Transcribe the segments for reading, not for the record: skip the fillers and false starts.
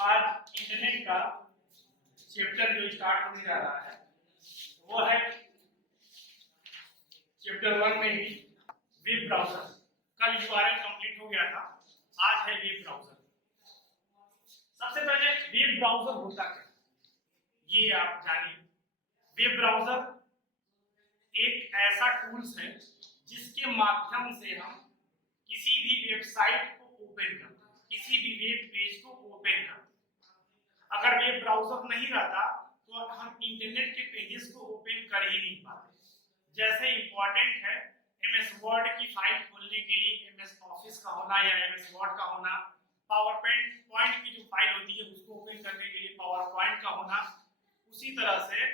आज इंटरनेट का चैप्टर जो स्टार्ट होने जा रहा है वो है चैप्टर 1 में ही वेब ब्राउजर। कल यूआरएल कंप्लीट हो गया था, आज है वेब ब्राउजर। सबसे पहले वेब ब्राउजर होता क्या ये आप जानिए। वेब ब्राउजर एक ऐसा टूल्स है जिसके माध्यम से हम किसी भी वेबसाइट को ओपन करते हैं, किसी भी वेब पेज को ओपन करते हैं। अगर वेब ब्राउजर नहीं रहता तो हम इंटरनेट के पेजेस को ओपन कर ही नहीं पाते। जैसे इंपॉर्टेंट है एमएस वर्ड की फाइल खोलने के लिए एमएस ऑफिस का होना या एमएस वर्ड का होना, पावर पॉइंट की जो फाइल होती है उसको ओपन करने के लिए पावर पॉइंट का होना, उसी तरह से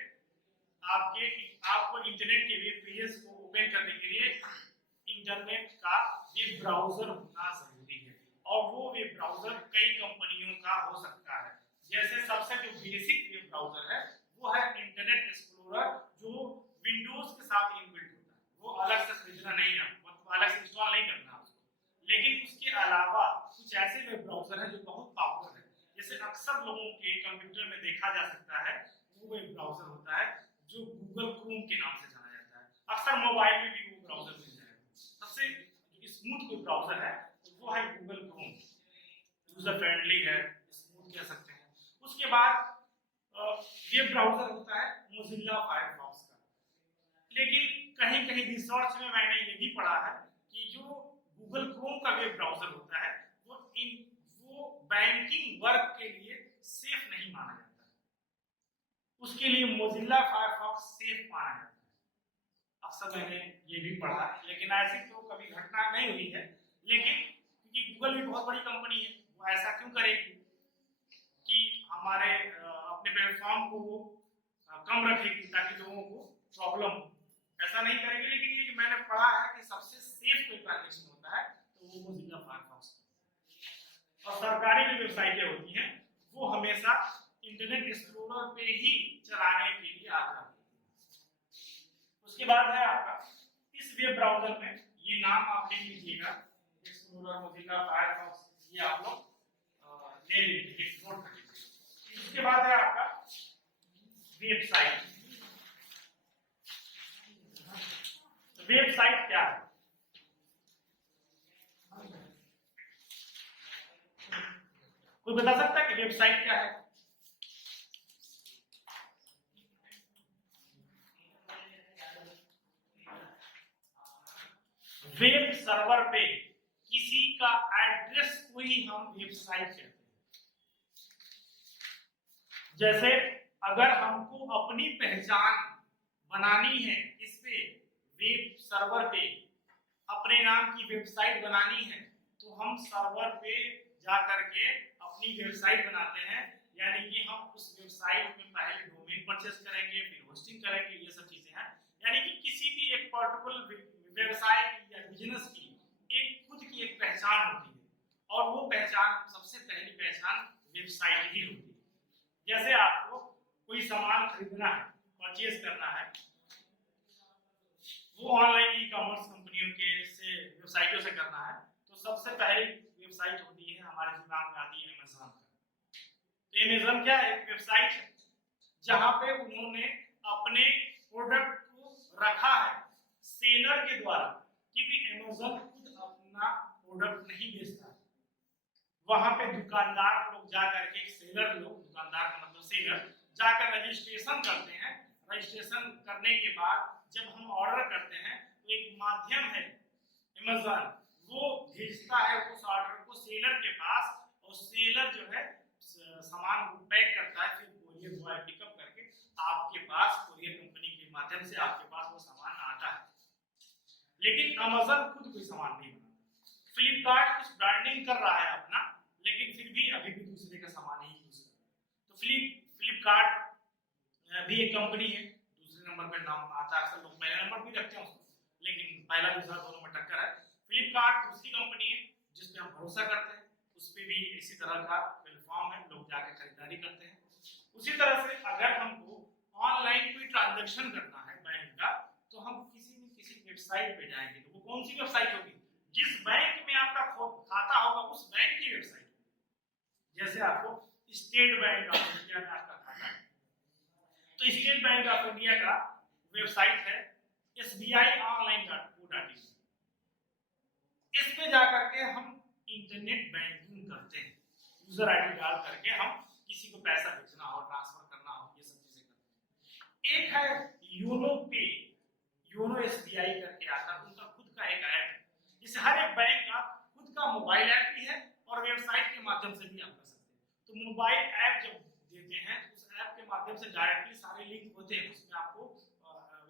आपको इंटरनेट के वेब पेजेस को ओपन करने के लिए इंटरनेट का वेब ब्राउजर होना जरूरी है। और वो वेब ब्राउजर कई कंपनियों का हो सकता है। जैसे सबसे जो बेसिक वेब ब्राउजर है वो है इंटरनेट एक्सप्लोरर, जो विंडोज के साथ इनबिल्ट होता है। वो अलग से खरीदना नहीं है, मतलब अलग से इंस्टॉल नहीं करना उसको। लेकिन उसके अलावा कुछ ऐसे वेब ब्राउजर हैं जो बहुत पॉपुलर है, जैसे अक्सर लोगों के कंप्यूटर में देखा जा सकता है। वो वेब ब्राउजर होता है जो गूगल क्रोम के नाम से जाना जाता है। अक्सर मोबाइल में भी वो ब्राउजर मिल जाएगा। सबसे जो स्मूथ कोई ब्राउजर है वो है गूगल क्रोम, यूजर फ्रेंडली है, स्मूथ कह सकते हैं। उसके बाद वेब ब्राउजर होता है मोजिल्ला फायरफॉक्स का। लेकिन कहीं कहीं रिसर्च में मैंने ये भी पढ़ा है कि जो गूगल क्रोम का वेब ब्राउजर होता है वो बैंकिंग वर्क के लिए सेफ नहीं माना जाता है। उसके लिए मोजिल्ला फायरफॉक्स सेफ माना जाता है। अक्सर मैंने ये भी पढ़ा, लेकिन ऐसी तो कभी घटना नहीं हुई है। लेकिन क्योंकि गूगल भी बहुत बड़ी कंपनी है, वो ऐसा क्यों करेगी कि हमारे अपने प्लेटफॉर्म को वो कम रखेगी ताकि लोगों को प्रॉब्लम हो, ऐसा नहीं करेगी। लेकिन ये मैंने पढ़ा है कि सबसे सेफ कोई ट्रांजेक्शन होता है तो वो मोजिल्ला फायरफॉक्स। और सरकारी जो वेबसाइटें होती हैं वो हमेशा इंटरनेट एक्सप्लोरर पे ही चलाने के लिए आता है। उसके बाद है आपका इस वेब ब्राउजर में ये नाम आप लिख लीजिएगा, एक्सप्लोरर मोजिल्ला फायरफॉक्स, ये आप लोग ले लीजिए, नोट कर लीजिए। उसके बाद है आपका वेबसाइट। वेबसाइट क्या है? कोई बता सकता है कि वेबसाइट क्या है? वेब सर्वर पे किसी का एड्रेस को ही हम वेबसाइट कहते हैं। जैसे अगर हमको अपनी पहचान बनानी है, इस पे वेब सर्वर पे अपने नाम की वेबसाइट बनानी है, तो हम सर्वर पे जा करके अपनी वेबसाइट बनाते हैं। यानी कि हम उस वेबसाइट में पहले डोमेन परचेस करेंगे, फिर होस्टिंग करेंगे, ये सब चीजें हैं। यानी कि किसी भी एक पर्टिकुलर व्यवसाय की या बिजनेस की एक खुद की एक पहचान होती है, और वो पहचान सबसे पहली पहचान वेबसाइट ही होती है। जैसे आपको कोई सामान खरीदना है, परचेज करना है, वो ऑनलाइन ई कॉमर्स कंपनियों के से वेबसाइटों से करना है, तो सबसे पहली वेबसाइट होती है हमारे दिमाग में आती है अमेज़न का। अमेज़न क्या है? एक वेबसाइट है जहां पे उन्होंने अपने प्रोडक्ट को रखा है सेलर के द्वारा, क्योंकि अमेज़न खुद अपना प्रोडक्ट नहीं बेचता। वहां पे दुकानदार लोग जाकर के, सेलर लोग, दुकानदार का मतलब सेलर, जाकर रजिस्ट्रेशन करते हैं। रजिस्ट्रेशन करने के बाद जब हम ऑर्डर करते हैं तो एक माध्यम है अमेज़न, वो भेजता है उस ऑर्डर को सेलर के पास, और सेलर जो है सामान को पैक करता है, फिर कोरियर बॉय पिकअप करके आपके पास, कोरियर कंपनी के माध्यम से आपके पास वो सामान आता है। लेकिन अमेज़न खुद कोई सामान नहीं बनाता। फ्लिपकार्ट कुछ ब्रांडिंग कर रहा है अपना, लेकिन फिर भी अभी भी दूसरे का सामान ही यूज कर रहा है। तो फ्लिपकार्ट भी एक कंपनी है, दूसरे नंबर पर नाम आता है। अक्सर लोग पहले नंबर भी रखते हैं उसको, लेकिन पहला दूसरा दोनों में टक्कर है। फ्लिपकार्ट दूसरी कंपनी है जिस पे हम भरोसा करते हैं, उस पे भी इसी तरह का प्लेटफॉर्म है, लोग जाकर खरीदारी करते हैं। उसी तरह से अगर हमको ऑनलाइन कोई ट्रांजैक्शन करना है बैंक का, तो हम किसी वेबसाइट पे जाएंगे। तो वो कौन सी वेबसाइट होगी? जिस बैंक में आपका खाता होगा उस बैंक की वेबसाइट। जैसे आपको स्टेट बैंक ऑफ इंडिया में आपका खाता है, तो स्टेट बैंक ऑफ इंडिया का वेबसाइट है sbi'online.co.in। इस पे जाकर के हम इंटरनेट बैंकिंग करते हैं, यूजर आईडी डाल करके हम किसी को पैसा भेजना हो, ट्रांसफर करना हो, ये सब चीजें करते हैं। एक है योनो पे, योनो एसबीआई करके आता है, उनका खुद का एक ऐप है, जिसे हर एक बैंक का खुद का मोबाइल ऐप भी है और वेबसाइट के माध्यम से भी आप कर सकते हैं। तो मोबाइल ऐप जब देते हैं तो उस ऐप के माध्यम से डायरेक्टली सारे लिंक होते हैं, उसमें आपको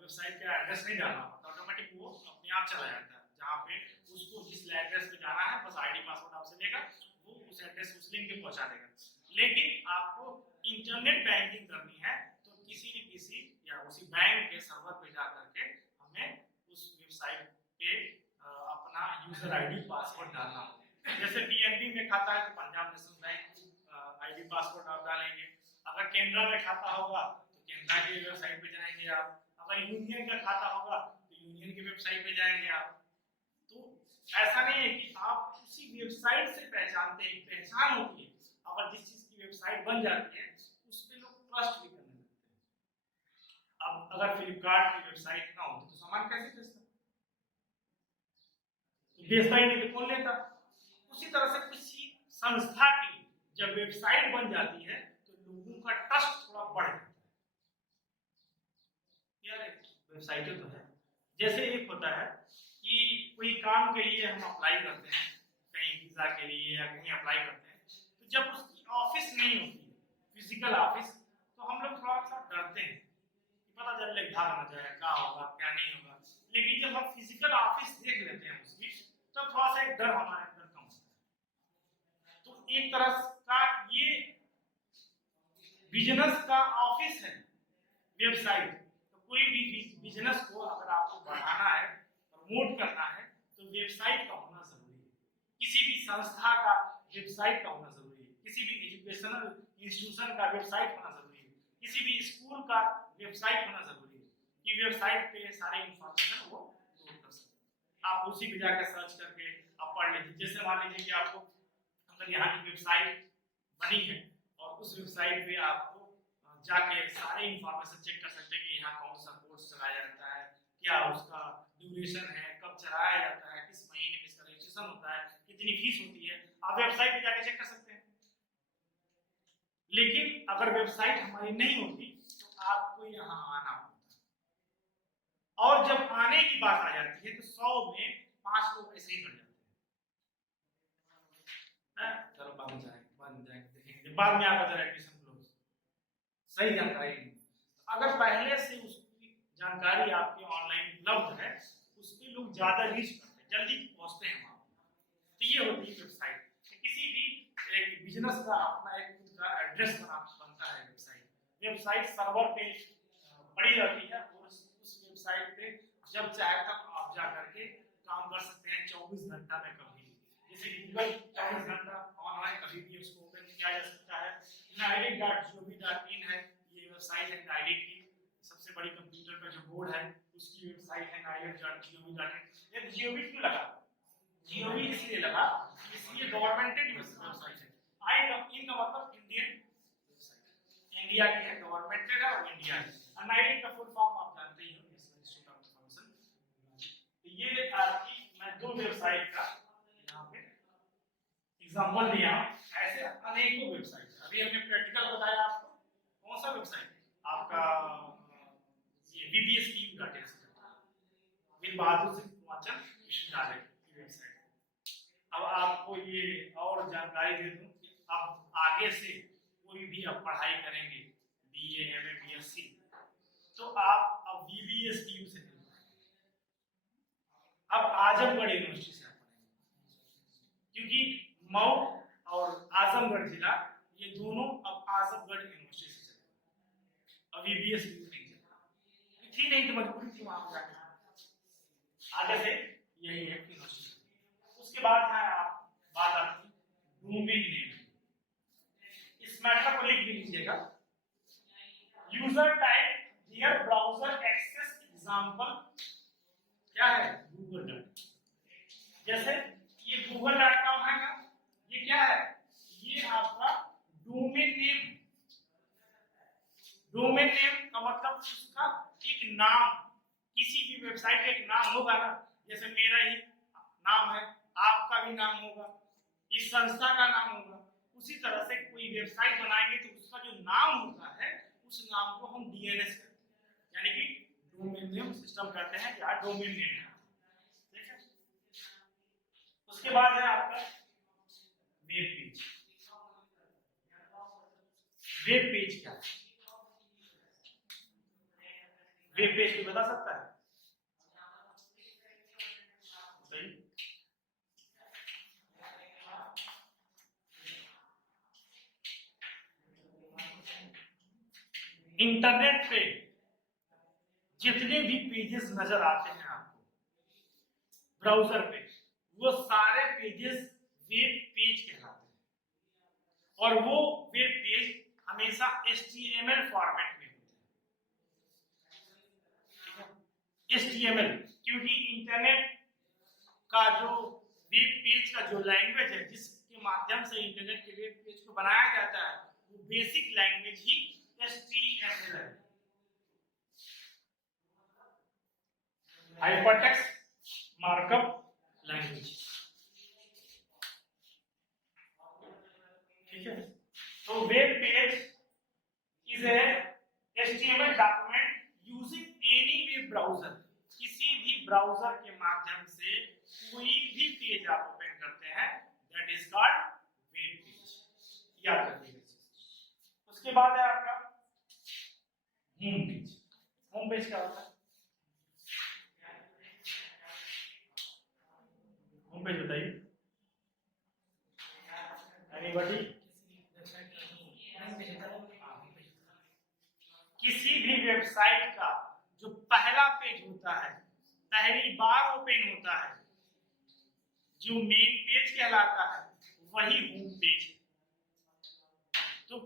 वेबसाइट का एड्रेस नहीं डालना होता, ऑटोमेटिक वो अपने आप चला जाता है। जहाँ पे उसको जिस एड्रेस पे जाना है बस आईडी पासवर्ड आपसे लेगा, वो उस एड्रेस उस लिंक पे पहुंचा देगा। लेकिन आपको इंटरनेट बैंकिंग करनी है तो किसी न किसी या उसी बैंक के सर्वर पे जा करके हमें उस वेबसाइट पे अपना यूजर आईडी पासवर्ड डालना होगा। जैसे पीएनबी में खाता है तो Punjab national bank ID password आप डालेंगे, अगर केनरा में खाता होगा तो केनरा की वेबसाइट पे जाएंगे आप, अगर यूनियन का खाता होगा तो यूनियन की वेबसाइट पे जाएंगे आप। तो ऐसा नहीं है कि आप उसी वेबसाइट से पहचानते हैं, पहचान होती है। अगर जिस चीज की वेबसाइट बन जाती है उस पे लोग ट्रस्ट भी करने लगते हैं। अब अगर फ्लिपकार्ट की वेबसाइट ना होती तो सामान कैसे बेचता? बेचता ही नहीं तो कौन लेता? उसी तरह से किसी संस्था की जब वेबसाइट बन जाती है तो लोगों का ट्रस्ट थोड़ा बढ़ जाता है। यार वेबसाइटें तो है, जैसे एक होता है कि कोई काम के लिए हम अप्लाई करते हैं, कहीं वीजा के लिए या कहीं अप्लाई करते हैं, तो जब उसकी ऑफिस नहीं होती है, फिजिकल ऑफिस, तो हम लोग थोड़ा सा डरते हैं कि पता चल ले भाग ना जाए, क्या होगा क्या नहीं होगा। लेकिन जब हम फिजिकल ऑफिस देख लेते हैं उसकी, तो थोड़ा सा एक डर हमारे अंदर कम होता है। तो एक तरह का ये बिजनेस का ऑफिस है वेबसाइट। तो कोई भी बिजनेस को अगर आपको बढ़ाना है, प्रमोट करना है, तो वेबसाइट का होना जरूरी है। किसी भी संस्था का वेबसाइट का होना जरूरी है, किसी भी एजुकेशनल इंस्टीट्यूशन का वेबसाइट होना जरूरी है, किसी भी स्कूल का वेबसाइट होना जरूरी है कि वेबसाइट पे सारी इंफॉर्मेशन वो लोड कर सके। आप उसी पे जाकर सर्च करके आप पढ़ लीजिए। जैसे मान लीजिए कि आपको अगर यहाँ की वेबसाइट बनी है और उस वेबसाइट पे आपको जाके सारे इंफॉर्मेशन चेक कर सकते हैं कि यहाँ कौन सा कोर्स चलाया जाता है, क्या उसका ड्यूरेशन है, कब चलाया जाता है, किस महीने में इसका रजिस्ट्रेशन होता है, कितनी फीस होती है, आप वेबसाइट पे जाके चेक कर सकते हैं। लेकिन अगर वेबसाइट हमारी नहीं होती तो आपको यहाँ आना होता, और जब आने की बात आ जाती है तो 100 में 5 लोग ऐसे ही कर जाते हैं, चलो बाद जाएंगे देखेंगे, बाद में आपका एडमिशन क्लोज, सही जानकारी नहीं। अगर पहले से उसकी जानकारी आपके ऑनलाइन उपलब्ध है, उसके लोग ज्यादा रीच करते हैं, जल्दी पहुंचते हैं वहां। तो ये होती है वेबसाइट। किसी भी एक बिजनेस का अपना एक खुद का एड्रेस बनता है वेबसाइट सर्वर पे पड़ी रहती है, और उस वेबसाइट पे जब चाहे तब आप जा करके काम कर सकते हैं 24 घंटा में कभी भी। जैसे गूगल 24 घंटा ऑनलाइन कभी भी उसको ओपन किया जा सकता है। nailit.gov.in है, ये वेबसाइट है nailit की, सबसे बड़ी कंप्यूटर का जो बोर्ड है उसकी वेबसाइट है nailit.gov.in। ये gov क्यों लगा? gov इसलिए लगा, इसलिए गवर्नमेंटेड वेबसाइट है। आई इन का मतलब इंडियन वेबसाइट, इंडिया की है, गवर्नमेंटेड है और इंडिया है। nailit का फुल फॉर्म आप जानते ही हो, नेशनल इंस्टीट्यूट ऑफ इंफॉर्मेशन। ये आपकी मैं दो वेबसाइट का यहाँ पे एग्जांपल दिया, ऐसे अनेकों वेबसाइट। अभी हमने प्रैक्टिकल बताया आपको, कौन सा वेबसाइट आपका ये bbstu.in वीर बहादुर सिंह पूर्वांचल विश्वविद्यालय की वेबसाइट। अब आपको ये और जानकारी दे दूं कि अब आगे से कोई भी आप पढ़ाई करेंगे बीए एमए बीएससी, तो आप अब bbstu से नहीं पढ़ेंगे, अब आजमगढ़ यूनिवर्सिटी से आप पढ़ेंगे, क्योंकि मऊ और आजमगढ़ जिला ये दोनों अब आजमगढ़ यूनिवर्सिटी से चले, अब bbstu नहीं चला, थी नहीं तो मजबूरी थी वहां जाके, आगे से यही है यूनिवर्सिटी। उसके बाद है आप बात आती डोमेन नेम। इस मैटर को लिख भी लीजिएगा, user type here browser access example क्या है, गूगल.com। जैसे ये google.com है ना, ये क्या है, ये आपका डोमेन नेम, डोमेन नेम का मतलब उसका एक नाम, किसी भी वेबसाइट का एक नाम होगा ना, जैसे मेरा ही नाम है, आपका भी नाम होगा, इस संस्था का नाम होगा, उसी तरह से कोई वेबसाइट बनाएंगे तो उसका जो नाम होता है उस नाम को हम डीएनएस कहते हैं, यानी कि डोमेन नेम सिस्टम कहते हैं या डोमेन नेम। ठीक है, उसके बाद है आपका वेब पेज। वेब पेज क्या है? वेब पेज को बता सकता है? इंटरनेट पे जितने भी पेजेस नजर आते हैं आपको ब्राउजर पे, वो सारे पेजेस वेब पेज कहलाते हैं, और वो वेब पेज हमेशा HTML फॉर्मेट में होते हैं। HTML क्योंकि इंटरनेट का जो वेब पेज का जो लैंग्वेज है, जिसके माध्यम से इंटरनेट के वेब पेज को बनाया जाता है, वो बेसिक लैंग्वेज ही HTML है, हाइपरटेक्स्ट मार्कअप लैंग्वेज। ठीक है, तो web page is a HTML document using any web browser. किसी भी ब्राउजर के माध्यम से कोई भी पेज आप ओपन करते हैं, that is called web page. याद रखिएगा। उसके बाद है आपका होम पेज। होम पेज क्या होता है? होम पेज बताइए, एनीबॉडी? किसी भी वेबसाइट का जो पहला पेज होता है, पहली बार ओपन होता है, जो मेन पेज कहलाता है, वही होम पेज। तो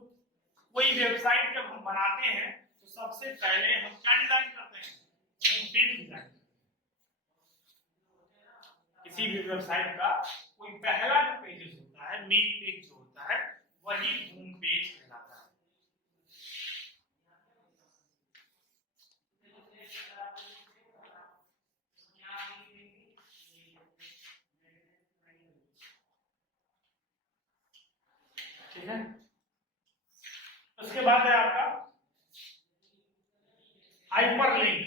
कोई वेबसाइट जब हम बनाते हैं तो सबसे पहले हम क्या डिजाइन करते हैं? Home page design. किसी भी वेबसाइट का कोई पहला जो पेज होता है, मेन पेज जो होता है, वही होम पेज कहलाता है। ठीक है, उसके बाद है आपका हाइपरलिंक।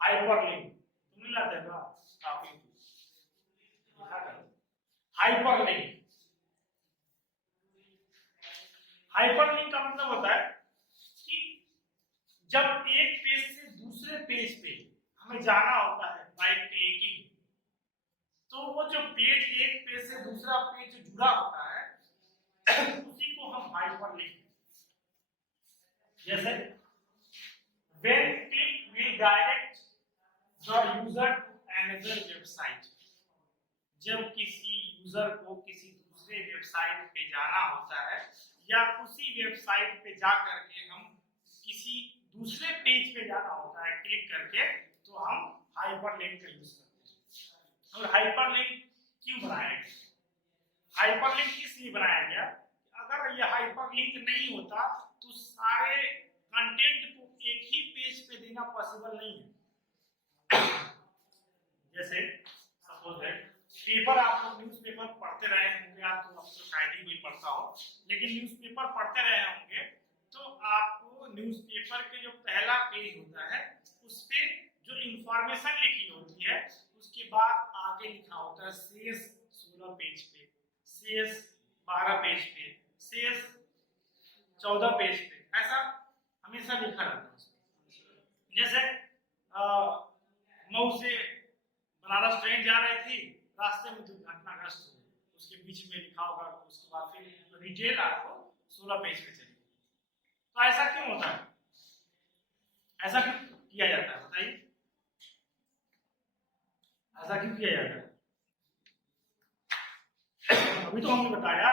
हाइपरलिंक तुमने लाते हैं ना काफी हाइपरलिंक। हाइपरलिंक का मतलब होता है कि जब एक पेज से दूसरे पेज पे हमें जाना होता है बाय क्लिकिंग, तो वो जो पेज, एक पेज से दूसरा पेज जो जुड़ा होता है उसी को हम हाइपरलिंक। जैसे when click will direct the user to another website। जब किसी यूजर को किसी दूसरे वेबसाइट पे जाना होता है, या उसी वेबसाइट पे जा करके हम किसी दूसरे पेज पे जाना होता है क्लिक करके, तो हम हाइपरलिंक का यूज करते हैं। और हाइपरलिंक क्यों बनाया गया? हाइपरलिंक इसलिए बनाया गया, अगर यह हाइपरलिंक नहीं होता तो सारे कंटेंट को एक ही पेज पे देना पॉसिबल नहीं है। जैसे सपोज दैट पेपर, आप लोग न्यूज़पेपर पढ़ते रहे होंगे, आपको शायद ही कोई पढ़ता हो, लेकिन न्यूज़पेपर पढ़ते रहे होंगे तो आपको न्यूज़पेपर के जो पहला पेज होता है उस पे जो इंफॉर्मेशन लिखी होती है, उसके बाद आगे लिखा होता है शेष 16 पेज पे, शेष 12 पेज पे, शेष 14 पेज पे, ऐसा हमेशा लिखा रहता है। जैसे मऊ से बनारस ट्रेन जा रही थी, रास्ते में दुर्घटनाग्रस्त हो गई, उसके बीच में लिखा होगा, उसके बाद फिर डिटेल आपको 16 पेज पे चलेगी। तो ऐसा क्यों होता है? ऐसा क्यों किया जाता है बताइए? ऐसा क्यों किया जाता है? अभी तो हमने बताया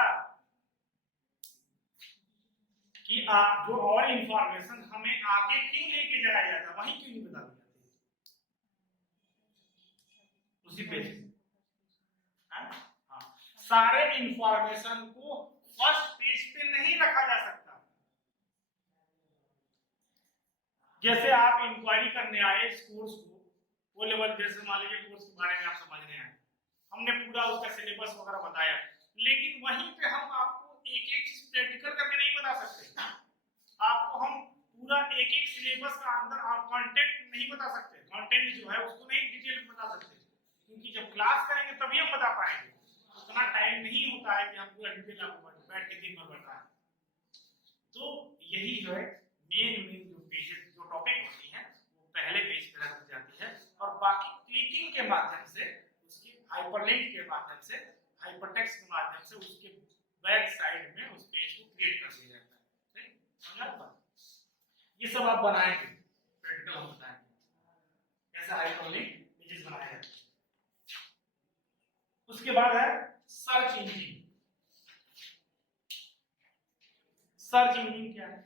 कि आप जो और इंफॉर्मेशन हमें आगे क्यों लेके जाया जाता है, वहीं क्यों नहीं बता दी जाती उसी पेज। हाँ, सारे इंफॉर्मेशन को फर्स्ट पेज पे नहीं रखा जा सकता। जैसे आप इंक्वायरी करने आए इस कोर्स को, वो लेवल जैसे मान लीजिए कोर्स के बारे में आप समझने आए, हमने पूरा उसका सिलेबस वगैरह बताया, लेकिन वहीं पे हम आपको एक एक चीज प्रैक्टिकल करके नहीं बता सकते। आपको हम पूरा एक एक सिलेबस का अंदर कंटेंट नहीं बता सकते, कंटेंट जो है उसको नहीं डिटेल में बता सकते, क्योंकि जब क्लास करेंगे तभी हम बता पाएंगे। उतना टाइम नहीं होता है कि हम पूरा डिटेल आपको बैठ के दिन भर बताएं। तो यही जो है मेन जो पेजेस जो टॉपिक होती है वो पहले पेज पे रख जाती है, और बाकी क्लिकिंग के माध्यम से, उसके हाइपरलिंक के माध्यम से, हाइपरटेक्स्ट के माध्यम से उसके बैक साइड में उस पेज को क्रिएट कर दिया जाता है। ठीक, समझ बात? ये सब आप बनाएंगे, प्रैक्टिकल हम बताएंगे कैसे हाइपरलिंक पेजेस बनाए जाते हैं। उसके बाद है सर्च इंजन। सर्च इंजन क्या है?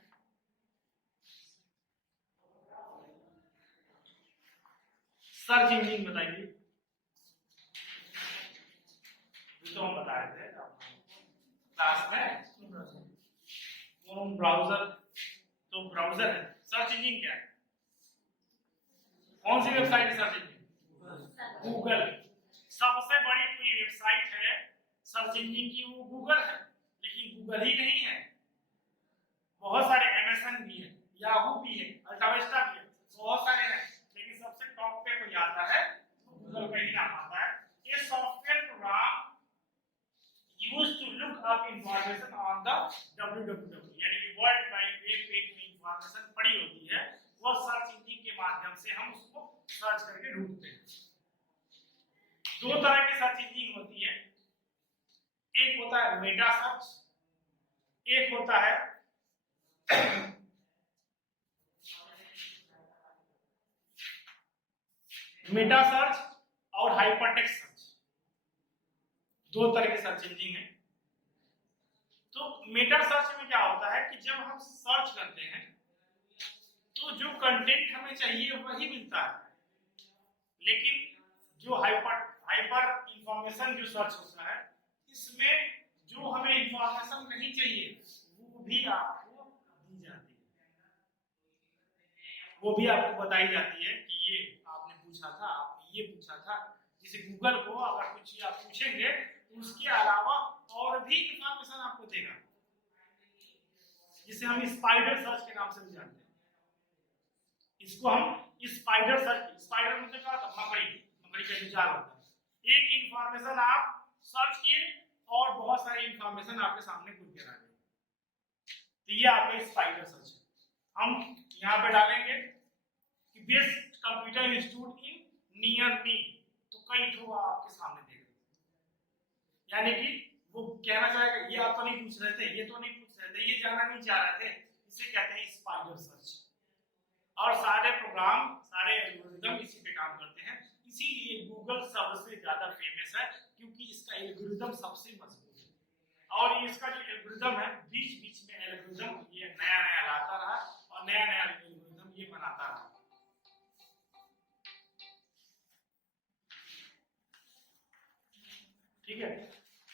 सर्च इंजन बताइए। तो हम बता रहे थे क्लास में ब्राउजर, तो ब्राउजर है। सर्च इंजन क्या है? कौन सी वेबसाइट है सर्च इंजन? गूगल। सबसे बड़ी कोई वेबसाइट है सर्च इंजन की, वो गूगल है। लेकिन गूगल ही नहीं है, बहुत सारे एमएसएन भी है, याहू भी है, अल्टाविस्टा भी है, बहुत सारे हैं, लेकिन सबसे टॉप पे कोई आता है गूगल का ही नाम आता है। ये software program used to look up information on the www, यानी कि वर्ल्ड वाइड वेब पे जो इंफॉर्मेशन पड़ी होती है वो सर्च इंजन के माध्यम से हम उसको सर्च करके ढूंढते हैं। दो तरह की सर्च इंजन होती है, एक होता है मेटा सर्च, एक होता है मेटा सर्च और हाइपरटेक्स्ट सर्च। दो तरह के सर्च इंजन है। तो मेटा सर्च में क्या होता है कि जब हम सर्च करते हैं तो जो कंटेंट हमें चाहिए वही मिलता है, लेकिन जो हाइपर इंफॉर्मेशन जो सर्च होता है, इसमें जो हमें इंफॉर्मेशन नहीं चाहिए वो भी आपको दी जाती है, वो भी आपको बताई जाती है कि ये आपने पूछा था, आपने ये पूछा था। जैसे गूगल को अगर कुछ आप पूछेंगे तो उसके अलावा और भी इंफॉर्मेशन आपको देगा, जिसे हम स्पाइडर सर्च के नाम से भी जानते हैं। इसको हम स्पाइडर सर्च, स्पाइडर मतलब क्या होता है? मकड़ी का जो जाल होता है। एक इंफॉर्मेशन आप सर्च किए और बहुत सारी इंफॉर्मेशन आपके सामने खुल के आ गई, तो ये आपका स्पाइडर सर्च है। हम यहाँ पे डालेंगे कि best computer institute in near me, तो कई ठो आपके सामने देगा, यानी कि वो कहना चाहेगा ये आप तो नहीं पूछ रहे थे, ये तो नहीं पूछ रहे थे, ये जानना नहीं चाह रहे थे, इसे कहते हैं स्पाइडर सर्च। और सारे प्रोग्राम, सारे एल्गोरिदम इसी पे काम करते हैं, इसीलिए गूगल सबसे ज्यादा फेमस है, क्योंकि इसका एल्गोरिदम सबसे मजबूत है। और इसका जो एल्गोरिदम है, बीच बीच में एल्गोरिदम ये नया नया लाता रहा और नया नया एल्गोरिदम ये बनाता रहा। ठीक है,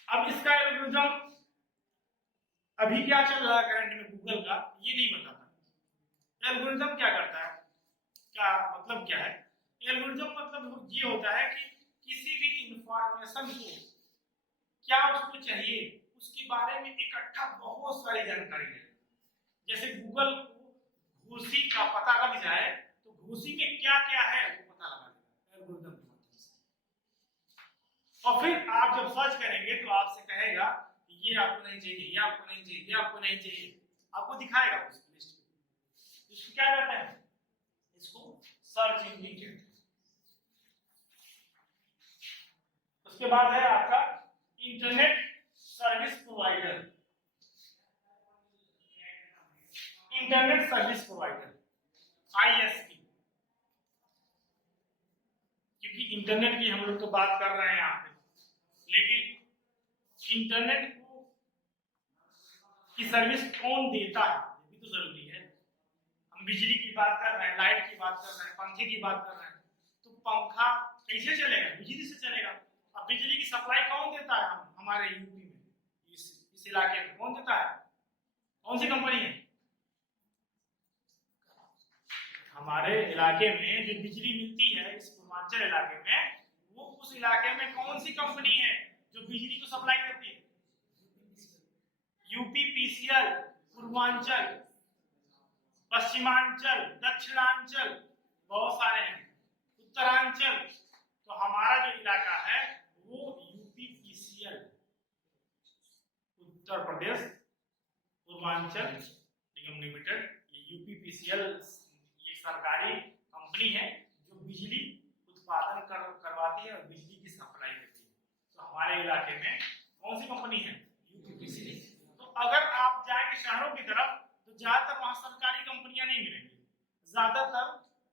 अब इसका एल्गोरिदम अभी क्या चल रहा है करंट में गूगल का, ये नहीं बताता। एल्गोरिदम क्या करता है, क्या मतलब क्या है? एल्गोरिदम मतलब ये होता है कि किसी भी इंफॉर्मेशन को क्या उसको चाहिए उसके बारे में इकट्ठा बहुत सारी जानकारी है। जैसे गूगल को घूसी का पता लग जाए तो घूसी में क्या क्या है वो पता लगा देगा एल्गोरिदम के माध्यम से। और फिर आप जब सर्च करेंगे तो आपसे कहेगा ये आपको नहीं चाहिए, ये आपको नहीं चाहिए, ये आपको नहीं चाहिए, आपको दिखाएगा उस लिस्ट में। इसको क्या कहते हैं? इसको सर्च इंजन कहते हैं। उसके बाद है आपका internet service provider. Internet service provider ISP, क्योंकि इंटरनेट की हम लोग तो बात कर रहे हैं यहाँ पे, लेकिन इंटरनेट को की सर्विस कौन देता है ये भी तो जरूरी है। हम बिजली की बात कर रहे हैं, लाइट की बात कर रहे हैं, पंखे की बात कर रहे हैं, तो पंखा कैसे चलेगा? बिजली से चलेगा। अब बिजली की सप्लाई कौन देता है? हम हमारे यूपी में, इस इलाके में कौन देता है? कौन सी कंपनी है? हमारे इलाके में जो बिजली मिलती है इस पूर्वांचल इलाके में, वो उस इलाके में कौन सी कंपनी है जो बिजली को सप्लाई करती है? यूपीपीसीएल, पूर्वांचल, पश्चिमांचल, दक्षिणांचल, बहुत सारे हैं, उत्तरांचल। तो हमारा जो इलाका है वो यूपीपीसीएल, उत्तर प्रदेश पूर्वांचल निगम लिमिटेड, ये यूपीपीसीएल ये सरकारी कंपनी है जो बिजली उत्पादन करवाती है और बिजली की सप्लाई करती है। तो हमारे इलाके में कौन सी कंपनी है? यूपीपीसीएल। तो अगर आप जाएंगे शहरों की तरफ तो ज्यादातर वहां सरकारी कंपनियां नहीं मिलेंगी, ज्यादातर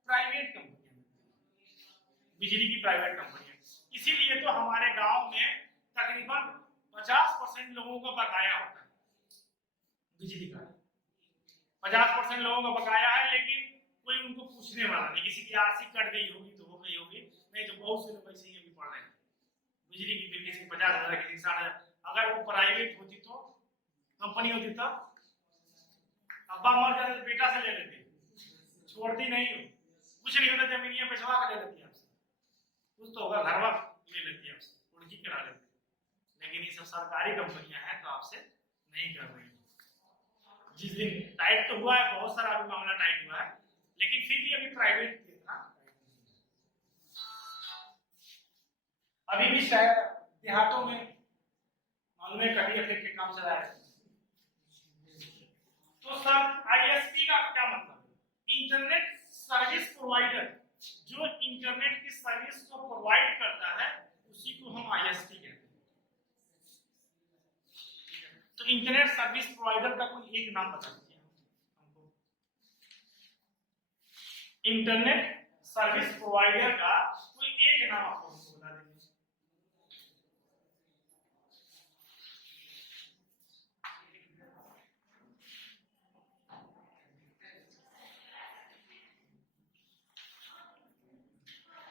प्राइवेट कंपनियां मिलेंगी, बिजली की प्राइवेट कंपनियां। इसीलिए तो हमारे गांव में तकरीबन 50% लोगों का बकाया होता है बिजली का। 50% लोगों का बकाया है, लेकिन कोई उनको पूछने वाला नहीं। किसी की आरसी कट गई होगी तो हो गई होगी, नहीं तो बहुत से लोग ऐसे ही अभी पढ़ रहे हैं बिजली की बिल, किसी 50,000, किसी 60,000। अगर वो प्राइवेट होती तो कंपनी होती तो अब्बा मर जाते तो बेटा से ले लेती, छोड़ती नहीं हो, कुछ नहीं होता, जमीनियां पिछवा कर ले लेती आपसे, कुछ तो होगा घरवा ले लेती है आपसे, उड़की करा लेती है। लेकिन ये सब सरकारी कंपनियां हैं तो आपसे नहीं कर रही। जिस दिन टाइट तो हुआ है, बहुत सारा अभी मामला टाइट हुआ है, लेकिन फिर भी अभी प्राइवेट इतना अभी भी शायद देहातों में मालूम है कभी अपने के काम चला है। तो सर आईएसपी का क्या मतलब? इंटरनेट सर्विस प्रोवाइडर, जो इंटरनेट की सर्विस को प्रोवाइड करता है उसी को हम आईएसपी कहते हैं। तो इंटरनेट सर्विस प्रोवाइडर का कोई एक नाम बता दीजिए हमको। इंटरनेट सर्विस प्रोवाइडर का कोई एक नाम आपको बता दीजिए।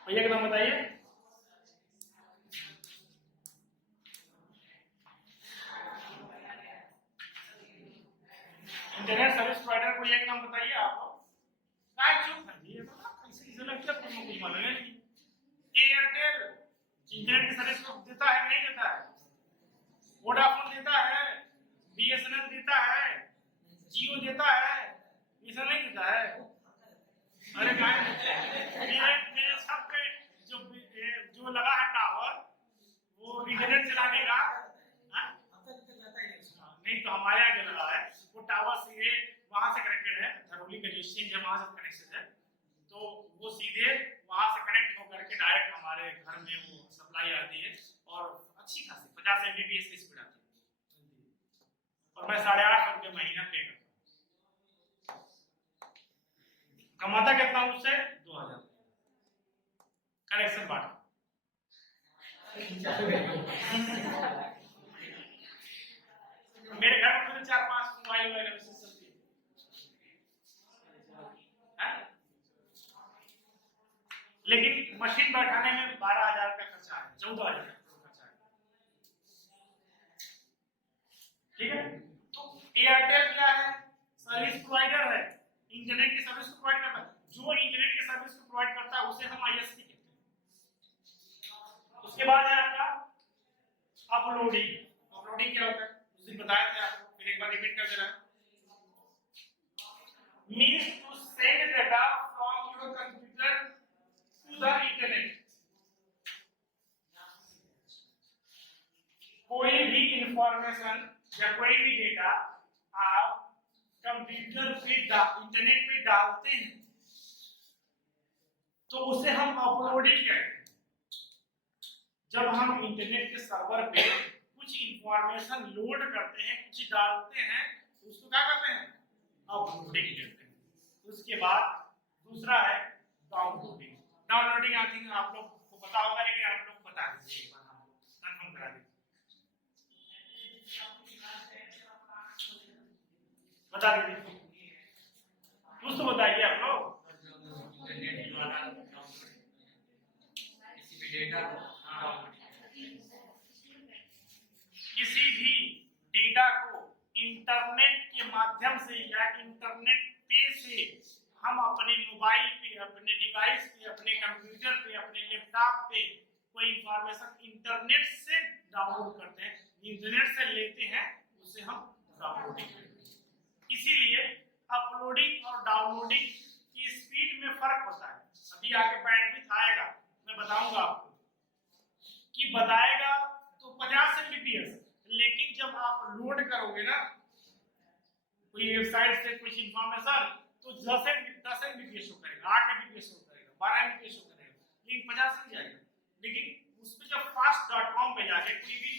भैया का नाम बताइए। इंटरनेट सर्विस प्रोवाइडर को एक नाम बताइए आप लोग। क्या चुप है जी, ऐसे लगता है तुमको कुछ मालूम है नहीं। एयरटेल इंटरनेट की सर्विस को देता है नहीं देता है? वोडाफोन देता है, बीएसएनएल देता है, जियो देता है, ऐसा नहीं देता है? अरे मेरे सब पे जो लगा है टावर, वो इंटरनेट चलाने का नहीं, तो हमारे यहाँ जो लगा है वो टावर सीधे वहां से कनेक्टेड है, धरौली का जो एक्सचेंज है वहां से कनेक्शन है, तो वो सीधे वहां से कनेक्ट होकर के डायरेक्ट हमारे घर में वो सप्लाई आती है और अच्छी खासी 50 Mbps की स्पीड आती है। और मैं 8.5 रुपये महीना पे करता हूँ। कमाता कितना उससे? 2,000 कनेक्शन बांट। मेरे घर में 4-5 मोबाइल चलती है, लेकिन मशीन बैठाने में 12,000 का खर्चा है, 14,000 का खर्चा है। ठीक है, तो एयरटेल क्या है? सर्विस प्रोवाइडर है, इंटरनेट की सर्विस को प्रोवाइड करता है। जो इंटरनेट की सर्विस को प्रोवाइड करता है उसे हम आईएसपी कहते हैं। उसके बाद है आपका अपलोडिंग। अपलोडिंग क्या होता है उस दिन बताया था आपको, फिर एक बार रिपीट कर दे रहा हूं। Means to send data from your computer to the internet. कोई भी इंफॉर्मेशन या कोई भी डेटा आप कंप्यूटर पे इंटरनेट पे डालते हैं तो उसे हम अपलोडिंग कहते हैं। जब हम इंटरनेट के सर्वर पे कुछ इंफॉर्मेशन लोड करते हैं, कुछ डालते हैं, तो उसको क्या करते हैं? अपलोडिंग कहते हैं। उसके बाद दूसरा है डाउनलोडिंग। डाउनलोडिंग आई थिंक आप लोग को पता होगा, लेकिन आप लोग बता दीजिए एक बार, हमको कंफर्म करा दीजिए, बता दीजिए, कुछ तो बताइए आप लोग। से या इंटरनेट पे से हम अपने मोबाइल पे, अपने डिवाइस पे, अपने कंप्यूटर पे, अपने लैपटॉप पे कोई इंफॉर्मेशन इंटरनेट से डाउनलोड करते हैं, इंटरनेट से लेते हैं, उसे हम डाउनलोडिंग करते हैं। इसीलिए अपलोडिंग और डाउनलोडिंग की स्पीड में फर्क होता है। अभी आगे बैंडविड्थ आएगा, मैं बताऊंगा आपको कि बताएगा तो 50 Mbps, लेकिन जब आप लोड करोगे ना कोई वेबसाइट से कुछ इंफॉर्मेशन तो 10 Mbps शो करेगा, 8 Mbps शो करेगा, 12 Mbps शो करेगा, लेकिन 50 नहीं जाएगा। लेकिन उस पे जब fast.com पे जाके कोई भी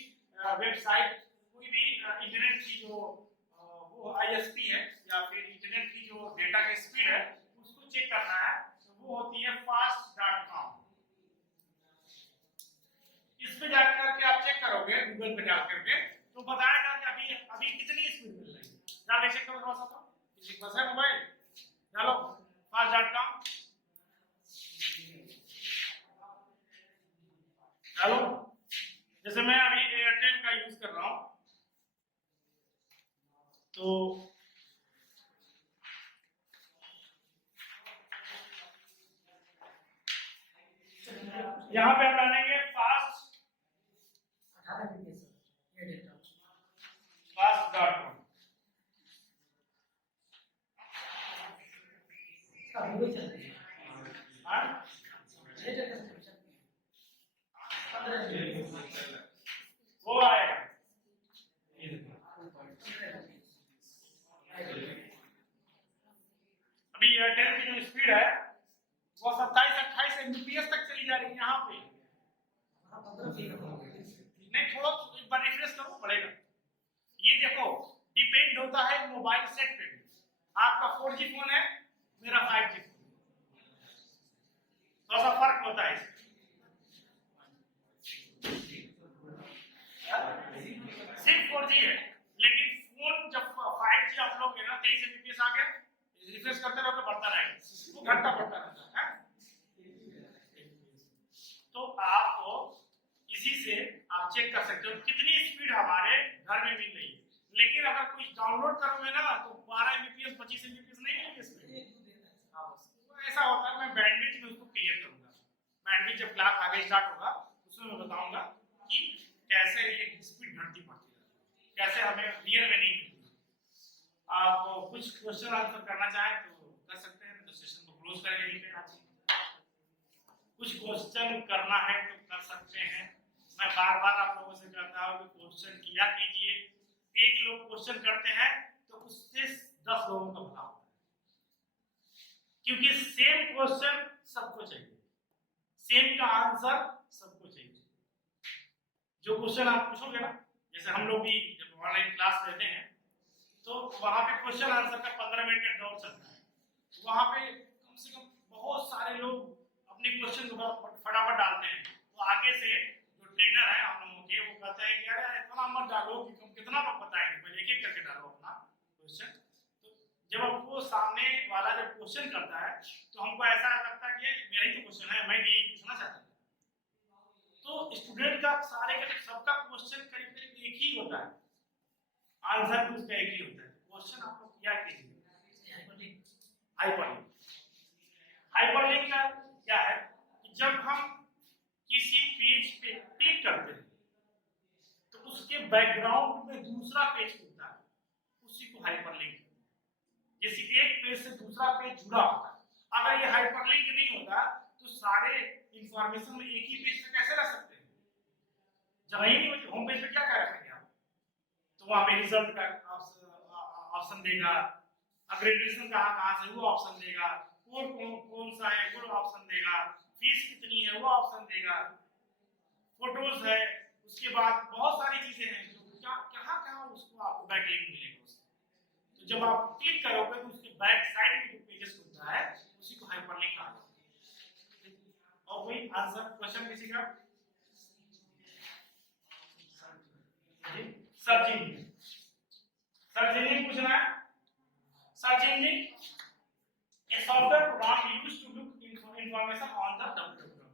वेबसाइट, कोई भी इंटरनेट की जो वो ISP है या फिर इंटरनेट की जो डेटा की स्पीड है उसको चेक करना है, तो वो होती है fast.com। इस पे जाकर के आप चेक करोगे गूगल पे डाल करके तो बताएगा कि अभी अभी कितनी स्पीड मिल रही है। डाल चेक करो थोड़ा सा, तो किसी के पास है मोबाइल, डालो fast.com, डालो। जैसे मैं अभी एयरटेल का यूज कर रहा हूं तो यहाँ पे हम डालेंगे fast.com। वो आएगा अभी एयरटेल की जो स्पीड है वो 27-28 Mbps तक चली जा रही है। यहाँ पे नहीं, थोड़ा एक बार रिफ्रेश करो पड़ेगा। ये देखो डिपेंड होता है मोबाइल सेट पे। आपका 4G फोन है, मेरा 5G फोन, थोड़ा सा फर्क होता है। सिर्फ 4G है, लेकिन फोन जब 5G आप लोगे ना 23 Mbps आ गया, रिफ्रेश करते रहोगे बढ़ता रहेगा, वो घंटा बढ़ता रहता है। तो आपको इसी से आप चेक कर सकते हो कितनी स्पीड हमारे घर में मिल रही है। लेकिन अगर कुछ डाउनलोड करोगे ना तो 12 Mbps 25 Mbps नहीं मिलेगी स्पीड। ऐसा होता है। मैं बैंडविड्थ में उसको क्लियर करूंगा। बैंडविड्थ जब क्लास आगे स्टार्ट होगा उसमें मैं बताऊंगा कि कैसे ये स्पीड घटती बढ़ती है, कैसे हमें रियल में नहीं मिलती। आप कुछ क्वेश्चन आंसर करना चाहें तो कर सकते हैं, तो सेशन को क्लोज करेंगे। कुछ क्वेश्चन करना है तो कर सकते हैं। मैं बार बार आप लोगों से कहता हूँ कि क्वेश्चन किया कीजिए। एक लोग क्वेश्चन करते हैं तो उससे 10 लोगों का भला होता है, क्योंकि सेम क्वेश्चन सबको चाहिए, सेम का आंसर सबको चाहिए। जो क्वेश्चन आप पूछोगे ना, जैसे हम लोग भी जब ऑनलाइन क्लास लेते हैं तो वहां पे क्वेश्चन आंसर का 15 मिनट का दौर चलता है। वहां पे कम से कम बहुत सारे लोग अपने क्वेश्चन फटाफट डालते हैं, तो आगे से जो ट्रेनर है हम लोगों के, वो कहता है कि अरे इतना मत डालो कि तुम कितना लोग बताएंगे, पहले एक एक करके डालो अपना क्वेश्चन। तो जब आपको सामने वाला जब क्वेश्चन करता है तो हमको ऐसा लगता है कि मेरा ही तो क्वेश्चन है, मैं यही पूछना चाहता हूँ। तो स्टूडेंट का सारे का सबका क्वेश्चन करीब करीब एक ही होता है, आंसर भी उसका एक ही होता है। क्वेश्चन आप लोग क्या कीजिए, हाइपरलिंक। हाइपरलिंक का क्या है कि जब हम किसी पेज पे क्लिक करते हैं तो उसके बैकग्राउंड में दूसरा पेज खुलता है, उसी को हाइपरलिंक। जैसे एक पेज से दूसरा पेज जुड़ा होता है। अगर ये हाइपरलिंक नहीं होता तो सारे इंफॉर्मेशन में एक ही पेज पे कैसे रख सकते हैं? जगह ही नहीं होती। होम पेज पे क्या क्या रखेंगे आप? तो वहां पे रिजल्ट का ऑप्शन देगा, अग्रेडेशन कहाँ से वो ऑप्शन देगा, कोड कौन सा है वो ऑप्शन देगा, फीस कितनी है वो ऑप्शन देगा, फोटोज है, उसके बाद बहुत सारी चीजें हैं जो कहाँ कहाँ उसको आपको बैकलिंक मिलेगा उसको। तो जब आप क्लिक करोगे तो उसके बैक साइड में जो पेजेस खुलता है उसी को हाइपरलिंक कहा जाता है। और कोई आंसर क्वेश्चन किसी का? सर्च इंजन, सर्च इंजन पूछना है। Search engine a software program used to look information on the www।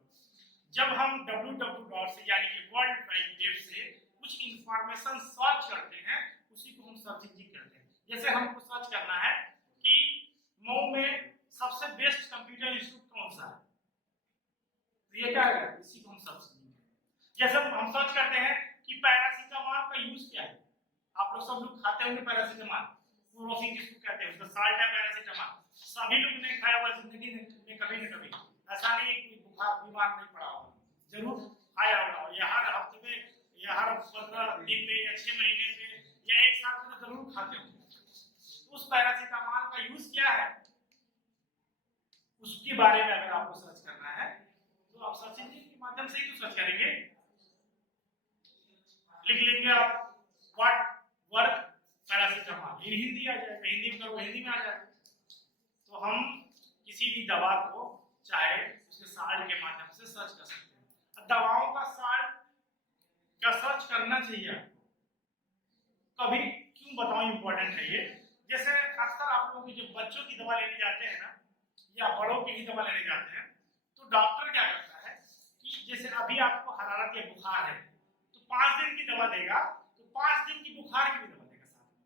जब हम www से यानी कि वर्ल्ड वाइड वेब से कुछ इंफॉर्मेशन सर्च करते हैं उसी को हम सर्च इंजन कहते हैं। जैसे हमको सर्च करना क्या है, इसी को हम सब्सिडी कहते हैं। जैसे हम सर्च करते हैं कि पैरासीटामोल का यूज क्या है, आप लोग सब लोग खाते होंगे पैरासीटामोल, क्लोरोफिन किसको कहते हैं, उसका साल्ट है पैरासीटामोल, सभी लोग ने खाया हुआ जिंदगी में कभी न कभी, ऐसा नहीं कि बुखार बीमार नहीं पड़ा होगा, जरूर खाया होगा, या हर हफ्ते में या हर 15 दिन में या 6 महीने में या 1 साल में जरूर खाते होंगे। उस पैरासीटामोल का यूज क्या है, उसके बारे में अगर आपको सर्च करना है तो आप सर्च इंजन के माध्यम से ही तो सर्च करेंगे, लिख लेंगे आप व्हाट वर्क पैरासीटामोल, हिंदी आ जाएगा, हिंदी में करो हिंदी में आ जाएगा। तो हम किसी भी दवा को चाहे उसके साल्ट के माध्यम से सर्च कर सकते हैं। दवाओं का साल्ट का सर्च करना चाहिए कभी, क्यों बताऊं इंपॉर्टेंट है ये। जैसे अक्सर आप लोगों की जो बच्चों की दवा लेने जाते हैं ना, या बड़ों की ही दवा लेने जाते हैं, तो डॉक्टर क्या करता है कि जैसे अभी आपको हरारत या बुखार है तो 5 दिन की दवा देगा, तो 5 दिन की बुखार की भी दवा देगा साथ में।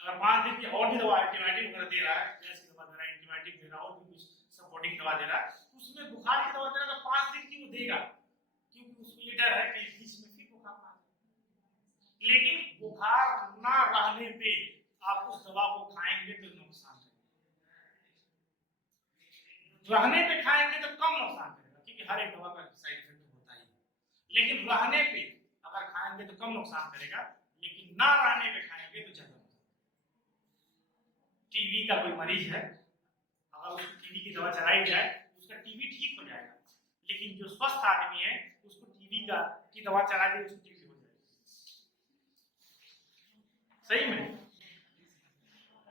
अगर 5 दिन की और भी दवा एंटीबायोटिक वगैरह दे रहा है, गैस की दवा दे रहा है, एंटीबायोटिक दे रहा है और भी कुछ सपोर्टिंग दवा दे रहा है, तो उसमें बुखार की दवा दे रहा है तो 5 दिन की वो देगा, क्योंकि उसको ये डर है कि बीच में फिर बुखार ना आए। लेकिन बुखार ना रहने पे आप उस दवा को खाएंगे तो नुकसान रहने पे खाएंगे तो कम नुकसान करेगा, क्योंकि हर एक दवा का साइड इफेक्ट होता ही है। लेकिन रहने पे अगर खाएंगे तो कम नुकसान करेगा, लेकिन ना रहने पे खाएंगे तो ज्यादा नुकसान। टीबी का कोई मरीज है, अगर उसको टीबी की दवा चलाई जाए उसका टीबी ठीक हो जाएगा, लेकिन जो स्वस्थ आदमी है उसको टीबी की दवा चला दी उसको टीबी हो जाएगी। सही में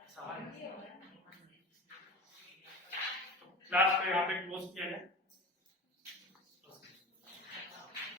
सवाल क्लास को यहाँ पे क्लोज किया जाए।